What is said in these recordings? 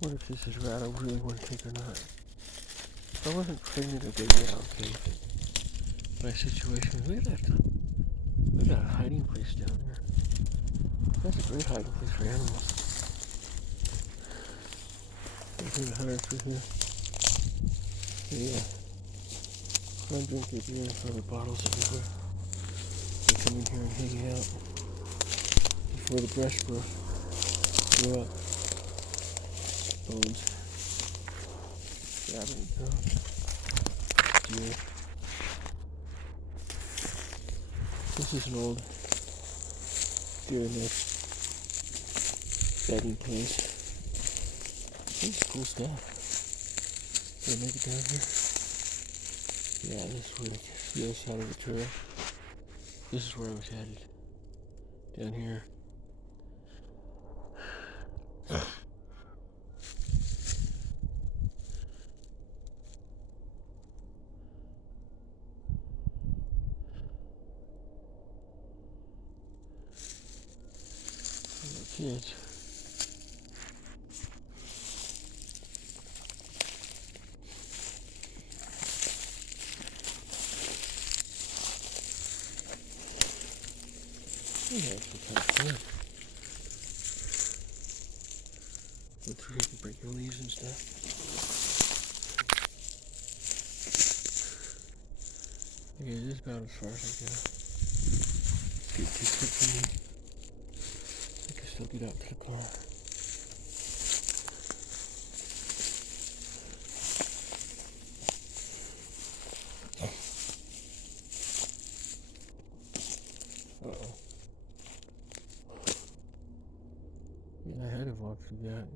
What if this is a route I really want to take or not? If I wasn't pregnant, I'd go, yeah, okay. My situation, we got a hiding place down there. That's a great hiding place for animals. There's a hunter through here. Yeah. I drink their beer and other bottles everywhere. They come in here and hang out before the brush grew up. Bones. Grabbing deer. This is an old deer nest bedding place. This is cool stuff. Did I make it down here? Yeah, this is where the other side of the trail. This is where I was headed. Down here. Kids. Yeah, it's kind of fun. Go through here and break your leaves and stuff. Okay, this is about as far as I go. Get too quick for me. I can still get out to the car. Uh-oh. Yeah, I had to walk through that.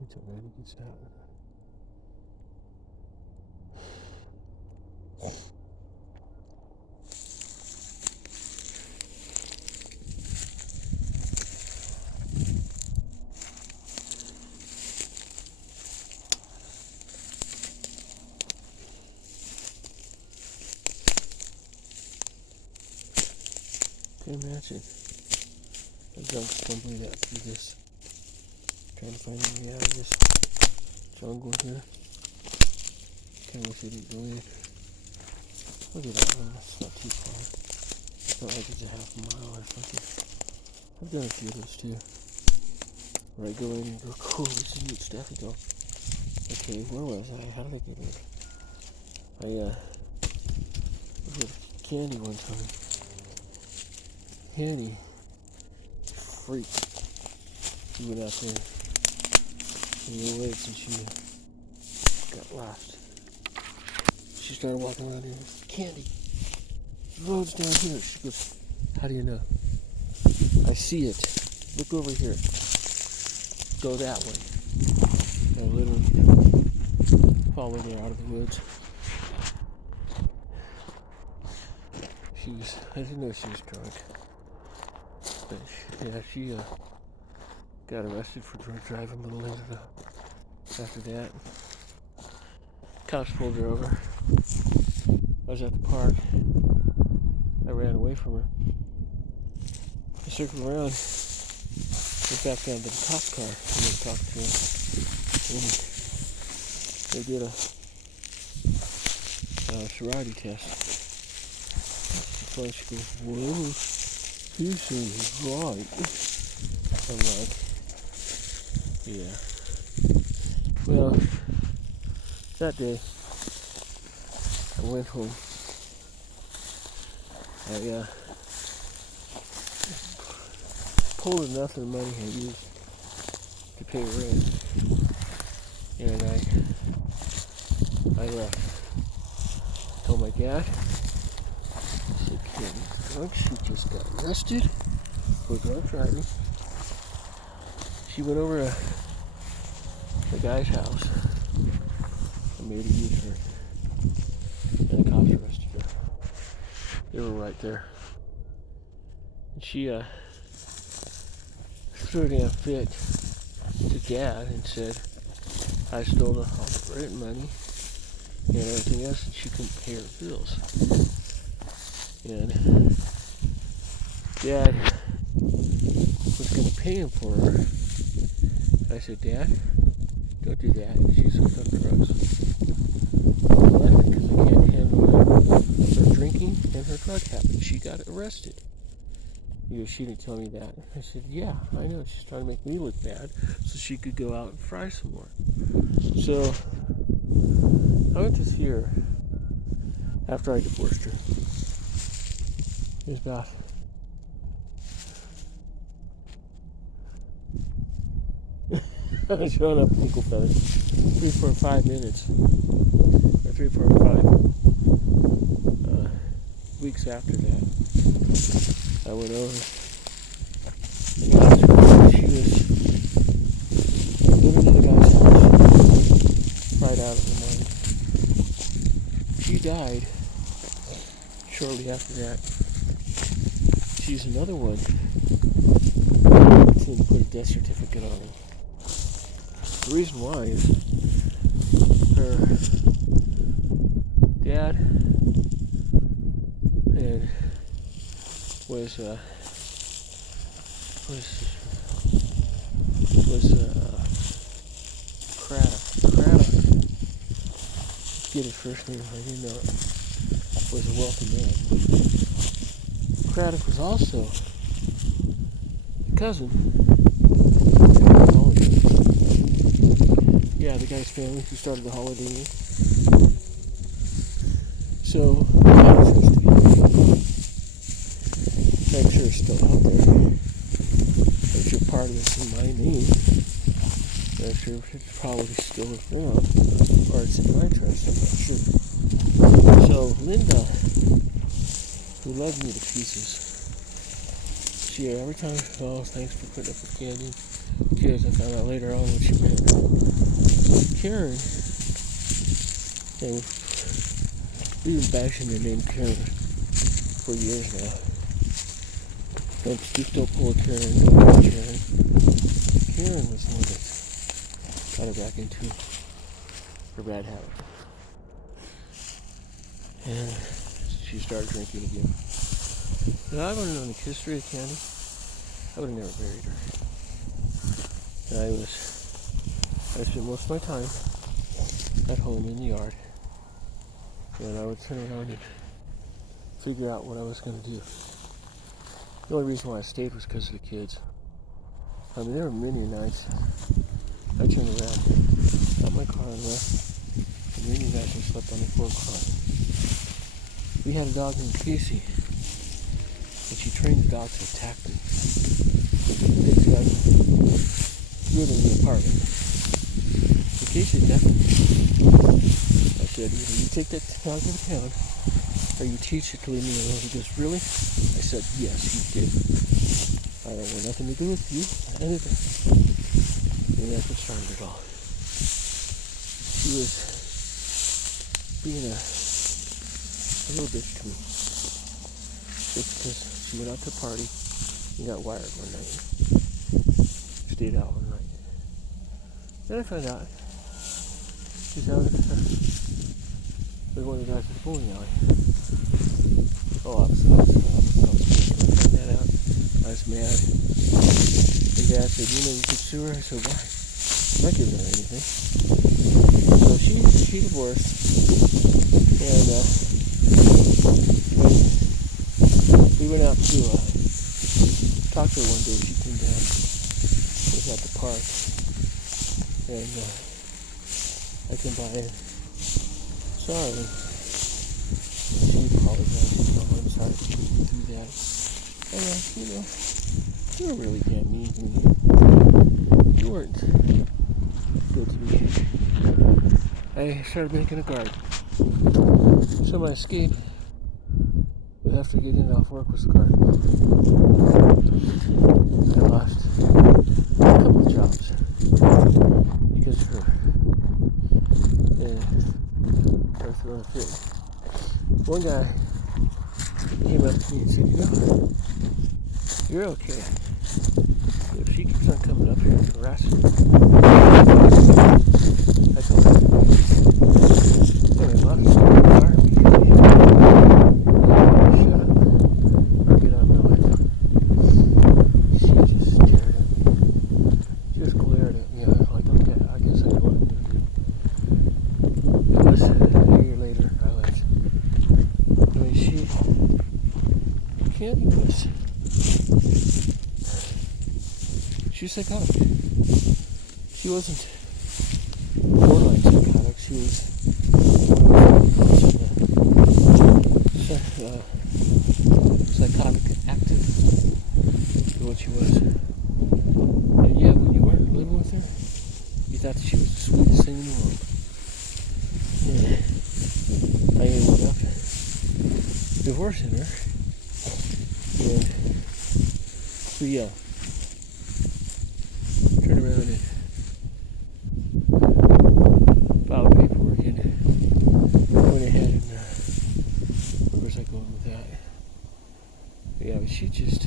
It's already gets out. Can't imagine a drunk stumbling out through this, trying to find a way out of this jungle here. Kind of wish I didn't go in. Look at that one, that's not too far. It's not like it's a half a mile or something. I've done a few of those too. Where I go in and go, cool, this is neat stuff. I go, okay, where was I? How did I get in? I was with Candy one time. Candy freaked. She went out there in the woods and she got lost. She started walking around here. Candy, the road's down here. She goes, how do you know? I see it. Look over here. Go that way. I literally followed her out of the woods. I didn't know she was drunk. But she got arrested for drunk driving a little later after that. Cops pulled her over. I was at the park. I ran away from her. I circled around, went back down to the cop car and they talked to him. And they did a sobriety test. So she goes, whoa, he seems right. I'm like, yeah. Well, that day, I went home. I pulled enough of the money I used to pay rent, and I left. Told my dad, I said, Kenny's drunk. She just got arrested for drunk driving. She went over to the guy's house and made a U-turn, and the cops arrested her. They were right there. And she threw a damn fit to Dad and said, I stole all the rent money and everything else, and she couldn't pay her bills. And Dad was going to pay him for her. I said, Dad, don't do that. She's hooked on drugs. I left because I can't handle her drinking and her drug habit. She got arrested. He goes, she didn't tell me that. I said, yeah, I know. She's trying to make me look bad so she could go out and fry some more. So I went to see her after I divorced her. It was about I was showing up Uncle Feather 3, 4, 5 minutes, or 3, 4, 5 weeks after that. I went over and asked her. She was living in the guy's house right out of the morning. She died shortly after that. She's another one that's going to put a death certificate on her. The reason why is her dad and was Craddock. Get his first name, I didn't know it. Was a wealthy man. Craddock was also a cousin. Yeah, the guy's family who started the Holiday Inn. So, I'm sure it's still out there. I'm sure part of it's in my name. I'm sure it's probably still around, or it's in my trust, I'm not sure. So, Linda, who loved me to pieces, she, every time, oh, thanks for putting up with Candy. Tears, I found out later on what she meant. Karen, and we've been bashing the name Karen for years now. And please don't pull a Karen, don't pull Karen. Karen was the one that got her back into her bad habit. And she started drinking again. And I would have known the history of Candy, I would have never buried her. And I spent most of my time at home in the yard, and I would turn around and figure out what I was going to do. The only reason why I stayed was because of the kids. I mean, there were many nights I turned around, got my car and left, and many nights I slept on the floor crying. We had a dog named Casey, and she trained the dog to attack me. It's like living in the apartment. In case it definitely. I said, either you take that dog to town, or you teach it to leave me alone. He goes, really? I said, yes, you did. I don't want nothing to do with you, anything. And that's what started it all. She was being a little bitch to me. Just because she went out to a party and got wired one night. Stayed out one night. Then I found out she's out with one of the guys at the bowling alley. Oh, I was found that out. I was mad. And Dad said, you know, you could sue her. I said, why? I'm not giving her anything. So she divorced. And when we went out to talk to her one day, she came down. It was at the park. And I came by and saw her, and she apologized. I'm sorry for putting you through that. And you know, you were really damn mean to me. You weren't good to me. I started making a garden. So my escape after getting off work was the garden. I lost a couple of jobs because of her. And I was throwing a fit. One guy came up to me and said, you know, you're okay. If she keeps on coming up here and harassing me, She was psychotic. She wasn't borderline psychotic. She was psychotic active is what she was. And yeah, when you weren't living with her, you thought she was the sweetest thing in the world. Yeah. I ended up divorcing her. And so yeah, turned around and filed paperwork and went ahead and where was I going with that? Yeah, but she was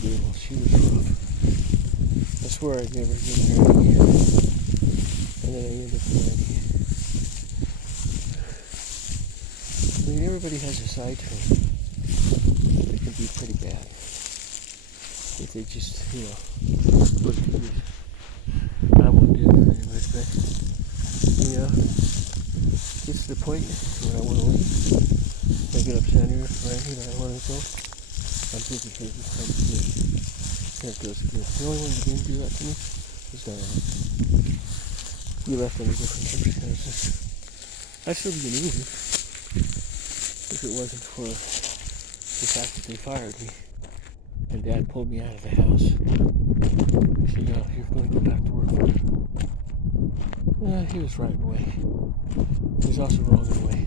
brutal. She was rough. I swear I'd never get married again. And then I ended up marrying. I mean, everybody has a side to them. It can be pretty bad. If they just, look at you. I won't do that anyways, but, gets to the point when I want to leave. I get upset here, right here, that I want to go. I'm thinking, hey, this time to do it. And it goes again. The only one who didn't do that to me was Diana. We left on a different circumstances. I still be moving if it wasn't for the fact that they fired me. And Dad pulled me out of the house. He said, "No, you're going to go back to work." He was right in a way. He was also wrong in a way.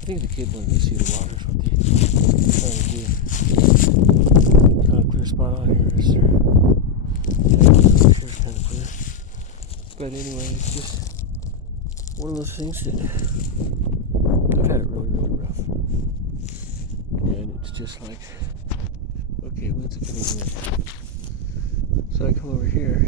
I think the kid wanted to see the water is what they trying to do. It's not a clear spot on here, is there? Yeah, it's kind of clear. But anyway, it's just one of those things that I've had it really, really rough. And it's just like, okay, when's it gonna end? So I come over here